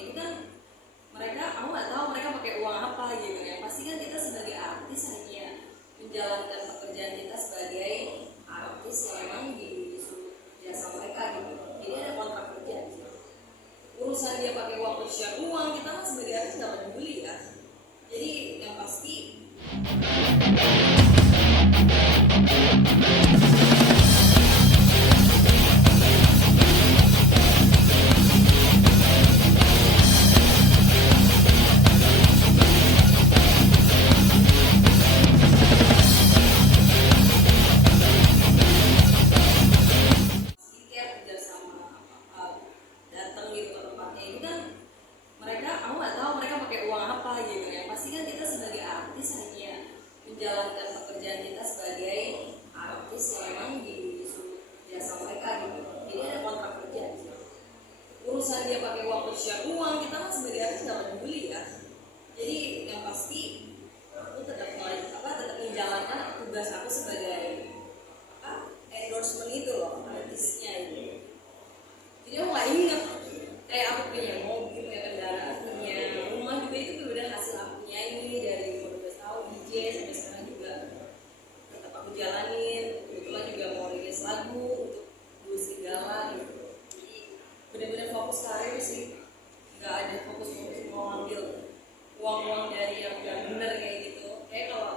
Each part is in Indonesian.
itu kan mereka, aku nggak tahu mereka pakai uang apa gitu. Yang pasti kan kita sebagai artis hanya menjalankan pekerjaan kita sebagai artis yang memang disuruh jasa mereka gitu. Jadi ada kontrak kerja di situ. Urusan dia pakai uang atau share uang, kita kan sebagai artis nggak peduli ya. Jadi yang pasti kerja sama datang gitu ke tempatnya itu kan mereka, aku nggak tahu mereka pakai uang apa gitu. Yang pasti kan kita sebagai artis hanya menjalankan pekerjaan kita sebagai artis yang memang disuruh jasa mereka gitu. Jadi ada kontrak kerja di situ. Urusan dia pakai uang atau share uang, kita kan sebagai artis nggak peduli ya. Jadi yang pasti aku tetap menjalankan tugas aku sebagai endorsement itu loh, artisnya itu. Jadi aku nggak inget kayak aku punya mobil, punya kendaraan, punya rumah juga, itu udah hasil aku nyanyi dari umur 12 tahun DJ sampai sekarang juga tetap aku jalanin. Kebetulan juga mau rilis lagu untuk dua segala gitu. Jadi benar-benar fokus karir sih, nggak ada fokus mau ambil uang-uang dari yang nggak bener kayak gitu. Kayak kalau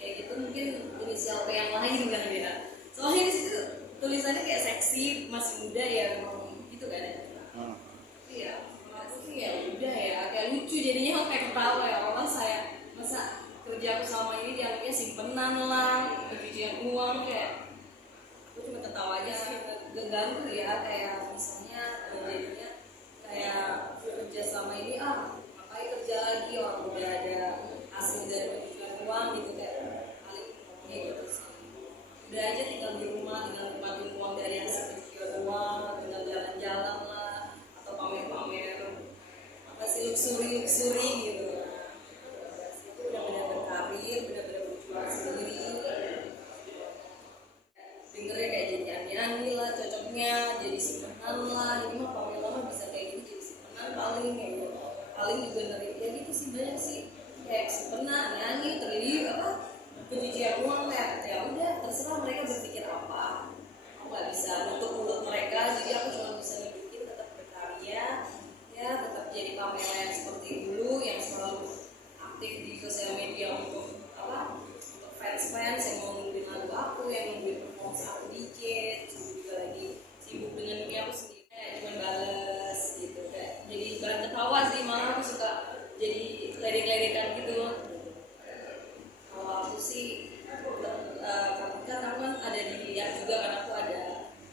kayak gitu mungkin inisial P yang lain kan ya. Soalnya di situ tulisannya kayak seksi, masih muda ya, memang gitu kan ya. Iya, aku sih ya udah ya, kayak lucu jadinya, kayak ketawa ya orang saya masa kerja aku sama ini dianggapnya simpenan lah, pencucian uang, kayak aku cuma ketawa aja sih, ganggu ya. Kayak misalnya jadinya kayak kerja sama ini ngapain kerja lagi, orang udah ada hasil dari pencucian uang gitu, kayak paling gitu sih. Udah aja tinggal di rumah, tinggal nikmatin uang dari hasil pencucian uang, tinggal jalan-jalan lah, atau pamer-pamer apa sih, luxury gitu. Itu benar-benar berkarir, benar-benar berjuang sendiri. Dengernya kayak jadi nyanyi lah, cocoknya jadi simpenan lah. Ini mah pamer lama bisa kayak gitu jadi simpenan paling kayak gitu. Paling juga ngeri ya gitu sih, banyak sih kayak simpenan, nyanyi, pencucian uang ya udah terserah mereka berpikir apa. Aku nggak bisa nutup mulut mereka, jadi aku cuma bisa nunjukin tetap berkarya ya, tetap jadi Pamela yang seperti dulu, yang selalu aktif di sosial media untuk fans yang mau nungguin lagu aku, yang nungguin performance aku DJ. Terus juga lagi sibuk dengan dunia aku sendiri, kayak cuma bales gitu, kayak jadi bahan ketawa sih, malah aku suka jadi ledek-ledekan gitu. Kalau aku sih kan aku kan ada dilihat juga, kan aku ada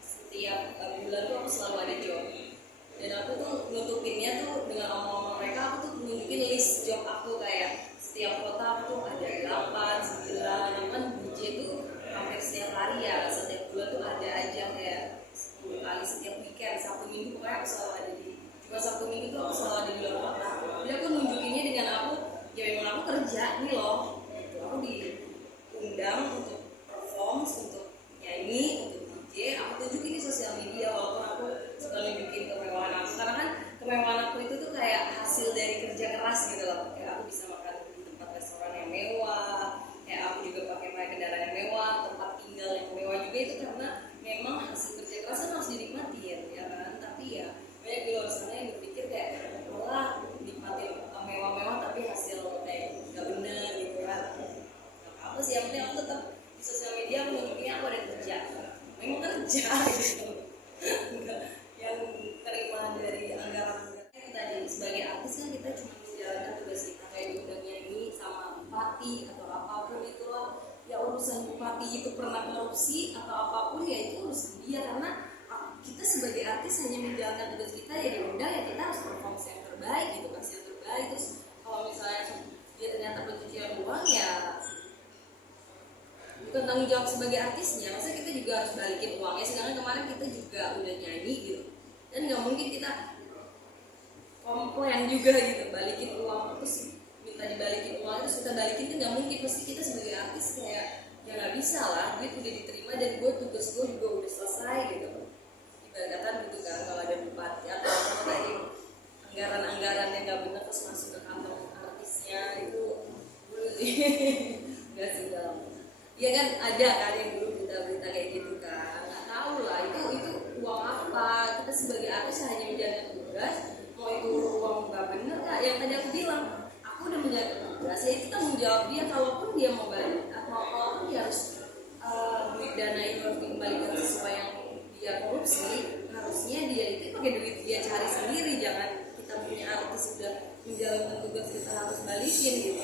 setiap bulan tuh aku selalu ada job, dan aku tuh nutupinnya tuh dengan omong-omong mereka. Aku tuh nunjukin list job aku, kayak setiap kota aku tuh ada 8, 9, kan DJ tuh hampir setiap hari ya, setiap bulan tuh ada aja kayak 10 kali setiap weekend, Sabtu Minggu pokoknya aku selalu ada di, cuma Sabtu Minggu tuh aku selalu ada di luar kota. Jadi aku nunjukinnya dengan aku, ya memang aku kerja nih loh gitu. Aku diundang untuk perform, untuk nyanyi, untuk DJ, aku tunjukin di sosial media. Walaupun aku suka nunjukin kemewahan aku, karena kan kemewahan aku itu tuh kayak hasil dari kerja keras gitu loh. Kayak aku bisa makan di tempat restoran yang mewah, kayak aku juga pakai kendaraan yang mewah, tempat tinggal yang mewah juga, itu karena memang hasil kerja keras kan harus dinikmatin ya kan. Tapi ya banyak di luar sana yang berpikir kayak malah nikmatin mewah-mewah tapi hasil kayak nggak bener gitu kan. Apa sih, yang penting aku tetap di sosial media aku nunjukinnya aku ada kerja, memang kerja gitu. Yang terima dari anggaran tadi sebagai artis kan kita cuma menjalankan tugas kita, kayak diundang nyanyi sama bupati atau apapun itulah ya. Urusan bupati itu pernah korupsi atau apapun ya itu urusan dia, karena kita sebagai artis hanya menjalankan tugas kita, ya diundang ya kita harus perform yang terbaik gitu, kasih yang terbaik. Terus kalau misalnya dia ternyata pencucian uang, ya bukan tanggung jawab sebagai artisnya, masa kita juga harus balikin uangnya. Sedangkan kemarin kita juga udah nyanyi gitu, dan nggak mungkin kita komplain juga gitu, balikin uang terus minta dibalikin uang terus kita balikin, kan nggak mungkin. Pasti kita sebagai artis kayak ya nggak bisa lah, duit udah diterima dan tugas gue juga udah selesai gitu. Ibarat kata gitu kan, kalau ada bupati atau apa tadi anggaran aku hanya menjalankan tugas. Mau itu uang nggak bener kak, yang tadi aku bilang aku udah menjalankan tugas, ya itu tanggung jawab dia. Kalaupun dia mau balik atau kalaupun dia harus duit dana itu harus dikembalikan sesuai yang dia korupsi, harusnya dia itu pakai duit dia cari sendiri. Jangan kita punya artis sudah menjalankan tugas kita harus balikin gitu.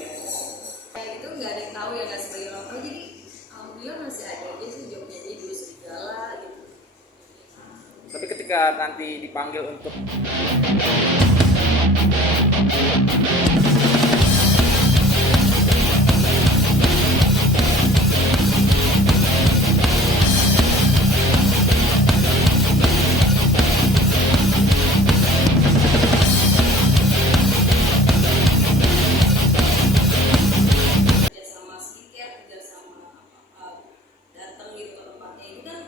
Kayak gitu nggak ada yang tahu ya, nggak sebagai orang tahu. Jadi alhamdulillah masih ada aja sih jawabnya, jadi dulu segala gitu. Tapi ketika nanti dipanggil untuk Kerja sama skincare, kerja sama datang gitu ke tempatnya itu kan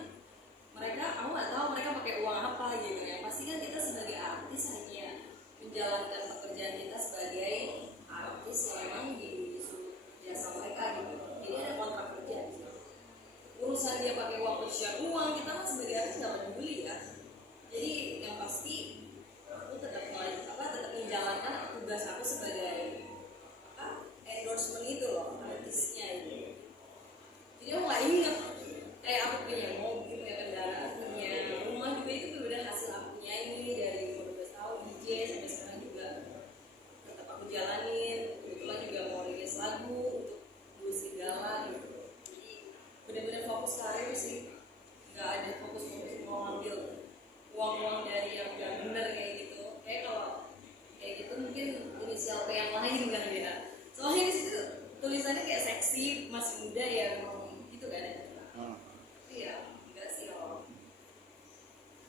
mereka, aku nggak tahu mereka pakai uang apa gitu ya. Pasti kan kita sebagai artis hanya menjalankan pekerjaan kita sebagai artis yang memang disuruh kerja sama mereka gitu. Jadi ada kontrak kerja gitu. Urusan dia pakai uang pencucian uang, kita kan sebagai artis nggak peduli ya. Jadi yang pasti aku tetap tetap menjalankan tugas aku sebagai endorsement itu loh, artisnya itu. Jadi aku nggak inget kayak aku punya mobil, punya kendaraan, punya rumah juga, itu berbeda hasil aku nyanyi dari umur 12 tahun DJ sampai sekarang juga tetap aku jalanin. Kebetulan juga mau rilis lagu untuk dulu segala gitu. Jadi benar-benar fokus karir sih, nggak ada fokus mau ngambil uang-uang dari yang nggak bener kayak gitu. Kayak kalau kayak gitu mungkin inisial P yang lain kan ya. Soalnya di situ tulisannya kayak seksi, masih muda ya, memang gitu kan ya. Iya, enggak sih loh.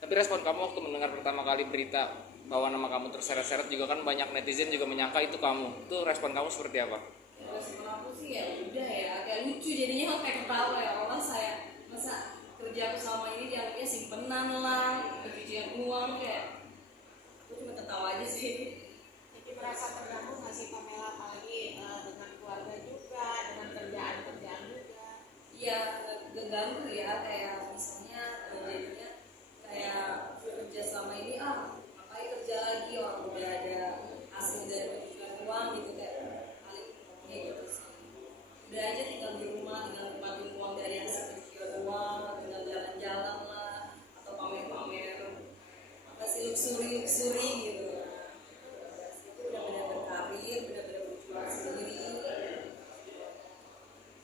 Tapi respon kamu waktu mendengar pertama kali berita bahwa nama kamu terseret-seret juga kan banyak netizen juga menyangka itu kamu. Itu respon kamu seperti apa? Respon aku sih ya udah ya, kayak lucu jadinya, kayak ketawa ya. Allah, saya masa kerja aku selama ini dianggapnya simpenan lah, pencucian uang, kayak aku cuma ketawa aja sih. Jadi merasa terganggu nggak sih Pamela, apalagi dengan keluarga juga, dengan kerjaan juga? Iya, ngeganggu ya, kayak misalnya jadinya kayak kerja selama ini ngapain kerja lagi, orang udah ada hasil dari pencucian uang gitu, kayak paling kayak gitu sih. Udah aja tinggal di rumah, tinggal nikmatin uang dari hasil pencucian uang, tinggal jalan-jalan lah, atau pamer-pamer apa sih, luxury gitu. Itu benar-benar berkarir, benar-benar berjuang sendiri.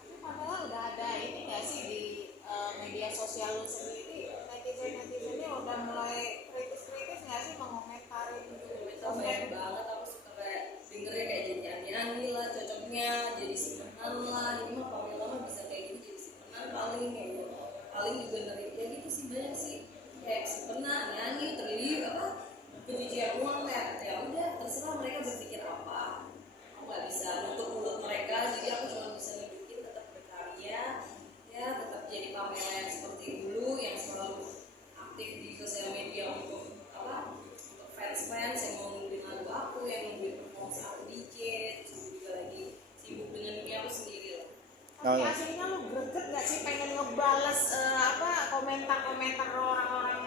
Tapi Pamela udah ada ini nggak sih di media sosial lu sendiri, netizennya udah mulai kritis nggak sih mengomentarin Komentar banyak banget, aku suka kayak dengernya kayak jadi aneh-aneh lah, cocoknya jadi simpenan lah. Ini mah Pamela mah bisa kayak gitu jadi simpenan paling kayak gitu. Paling juga ngeri ya gitu sih, banyak sih kayak simpenan, aneh-aneh, pencucian uang ya udah terserah mereka berpikir apa. Aku nggak bisa nutup mulut mereka, jadi aku cuma bisa nunjukin tetap berkarya ya, tetap jadi Pamela yang seperti dulu, yang selalu aktif di sosial media untuk untuk fans yang mau nungguin lagu aku, yang nungguin performance aku DJ, terus juga lagi sibuk dengan dunia aku sendiri lah. tapi aslinya lu greget nggak sih pengen ngebales komentar orang-orang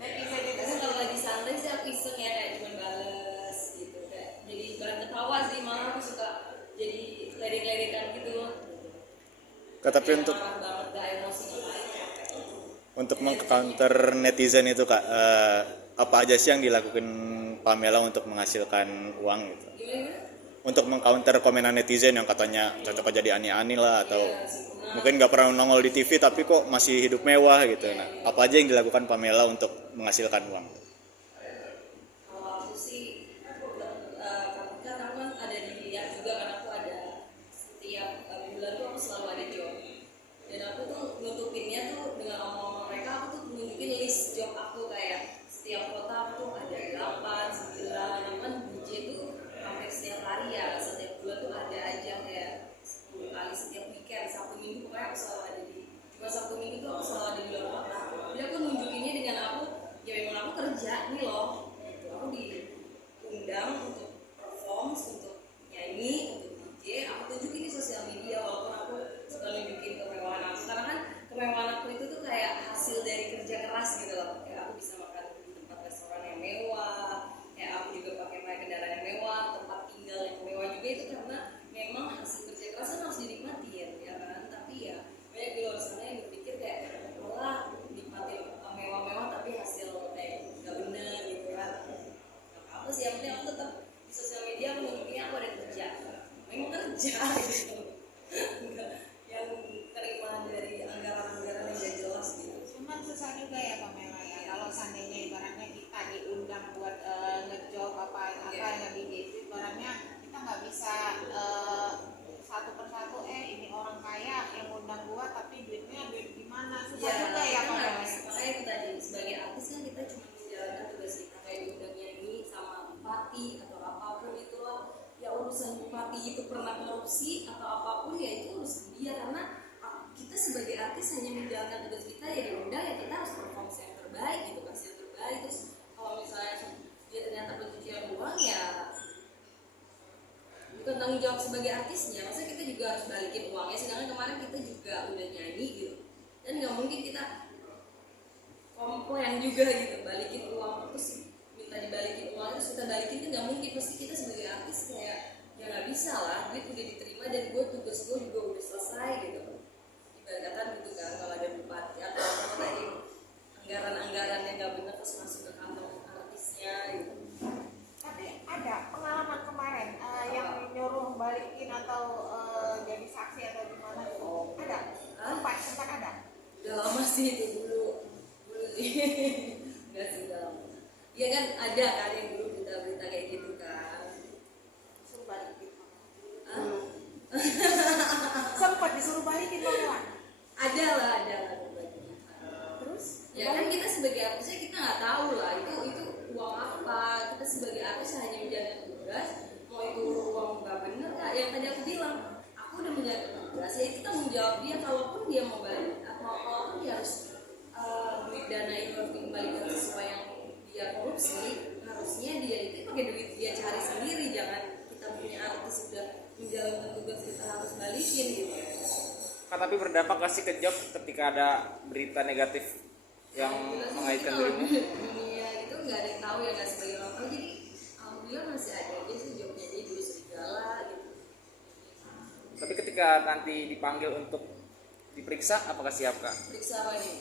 netizen itu? Tapi kalau lagi santai sih aku iseng ya, kayak cuma bales gitu, kayak jadi bahan ketawa sih, malah aku suka jadi ledek-ledekan gitu. Tapi Kayak untuk marah banget, gak emosi ngapain. meng-counter netizen itu Kak, apa aja sih yang dilakukan Pamela untuk menghasilkan uang gitu? Gimana? Untuk meng-counter komenan netizen yang katanya cocok aja jadi aneh-aneh lah, atau Iya, sempurna. mungkin nggak pernah nongol di TV tapi kok masih hidup mewah gitu. Nah, apa aja yang dilakukan Pamela untuk menghasilkan uang? Kalau aku sih kan aku kan ada di dia juga, kan aku ada setiap bulan tuh aku selalu ada job, dan aku tuh nutupinnya tuh dengan omong-omong mereka. Aku tuh nunjukin list job aku, kayak setiap kota aku tuh ada 8, 9, kan DJ tuh hampir setiap hari ya, setiap bulan tuh ada aja kayak 10 kali setiap weekend. Sabtu Minggu pokoknya aku selalu ada cuma Sabtu Minggu tuh aku selalu ada di luar kota. Jadi aku nunjukinnya dengan aku, ya memang aku kerja nih loh gitu. Aku diundang untuk perform, untuk nyanyi, untuk DJ. Aku tunjukin di sosial media, walaupun aku suka nunjukin kemewahan aku, karena kan kemewahan aku itu tuh kayak hasil dari kerja keras gitu loh. Kayak aku bisa makan di tempat restoran susah juga ya kan nggak Pak. bisa. Makanya itu tadi sebagai artis kan kita cuma menjalankan tugas kita kayak diundang nyanyi sama bupati atau apapun itu loh. Ya urusan bupati itu pernah korupsi atau apapun ya itu urusan dia, karena kita sebagai artis hanya menjalankan tugas kita, ya diundang ya kita harus perform yang terbaik gitu, kasih yang terbaik. Terus kalau misalnya dia ternyata pencucian uang ya bukan tanggung jawab sebagai artisnya, maksudnya kita juga harus balikin uangnya. Sedangkan kemarin kita juga udah nyanyi gitu, dan nggak mungkin kita komplain juga gitu balikin uang terus minta dibalikin uang terus kita balikin, kan nggak mungkin. Pasti kita sebagai artis kayak ya nggak bisa lah, duit udah diterima dan tugas gue juga udah selesai gitu. Ibaratkan gitu kan, kalau ada bupati atau apa tadi anggaran-anggaran yang nggak benar terus masuk ke kantong artisnya gitu. Tapi ada pengalaman kemarin yang nyuruh balikin atau jadi saksi atau gimana itu? Ada? Sempat ada? Udah lama sih itu dulu sih. Nggak sih, udah lama. Ya kan ada kan yang dulu berita-berita kayak gitu kan. Suruh balikin. Hah? Sempat disuruh balikin bang. Ada lah. Terus? Ya kan kita sebagai artisnya kita nggak tahu lah itu uang apa. Kita sebagai artis hanya menjalankan tugas. Mau itu uang nggak bener kak, yang tadi aku bilang aku udah menjalankan tugas ya kita menjawab dia. Kalaupun dia mau balik atau kalaupun dia harus duit dana itu harus dikembalikan sesuai yang dia korupsi, harusnya dia itu pakai duit dia cari sendiri. Jangan kita punya artis sudah menjalankan tugas kita harus balikin gitu. Tapi berdampak gak sih ke job ketika ada berita negatif yang mengaitkan dirimu? Dunia itu nggak ada yang tahu ya, nggak sebagai orang tahu. Jadi alhamdulillah masih ada aja sih jobnya, jadi dulu serigala gitu. Tapi ketika nanti dipanggil untuk diperiksa, apakah siap kak? Periksa apa nih?